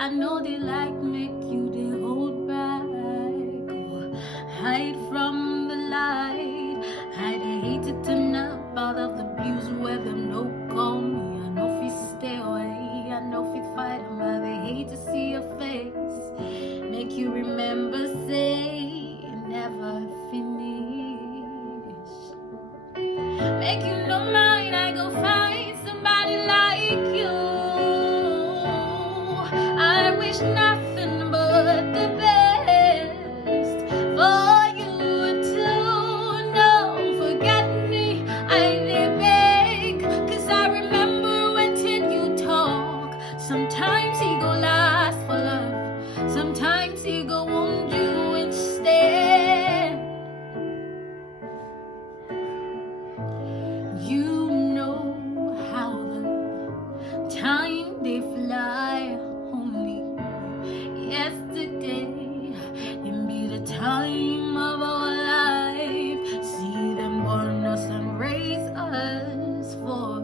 I know they like make you they hold back or hide from the light. I they hate to turn up out of the views where them no call me. I know if you stay away, I know if you fight them. I they hate to see your face, make you remember say never finish. Make you know mine, I go find somebody like you. I wish nothing but the best for you too. No, forget me, I did beg, 'cause I remember when you talk. Sometimes he go last for love, sometimes he go wound you instead. You know how the time they fly. Only yesterday can be the time of our life. See them burn us and raise us for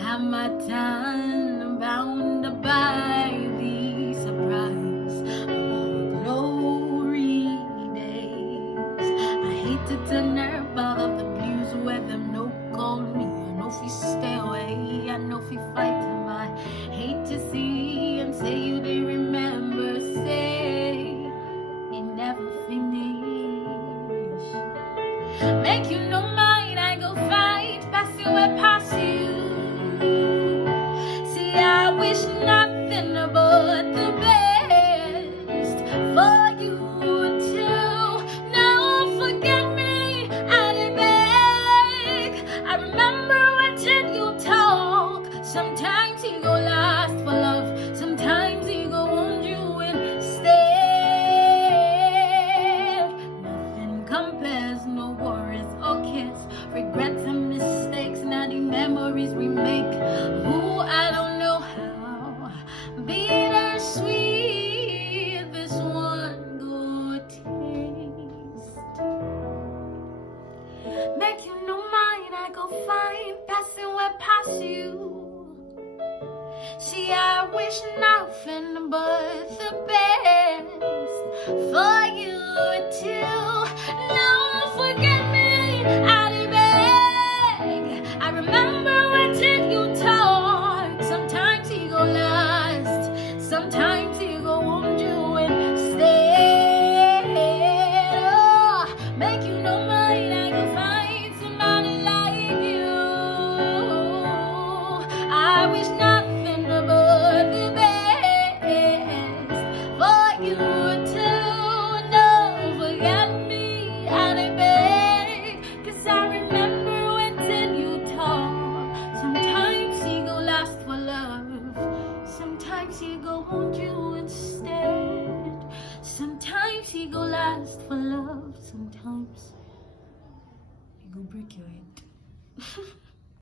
Hamatan, bound by the surprise of our glory days. I hate to turn up out of the blues where them no call me. I know if you stay away, I know if you fight them. I hate to see and say you they remember, say it never finish. Make you know mine, I go fight, pass you where pass you. See, I wish nothing but the best for you too. No, forget me, I beg. I remember watching you talk. Sometimes he go last for love, sometimes he go wound you instead. Nothing compares, no worries or cares, regrets and mistakes, now the memories we make. Ooh, I don't know how bittersweet this one good taste. Make you know mine, I go find, passing where pass you. See, I wish nothing but the best for you too. No, forget me, I beg. I remember watching you talk. Sometimes he go last, sometimes he go wound you instead. Oh, make you know mine, I go find somebody like you. I wish nothing but the best for you too. No, forget me, I beg, 'cause I remember when you talk. Sometimes he go last for love, sometimes he go wound you instead. Sometimes he go last for love, sometimes he go break your head.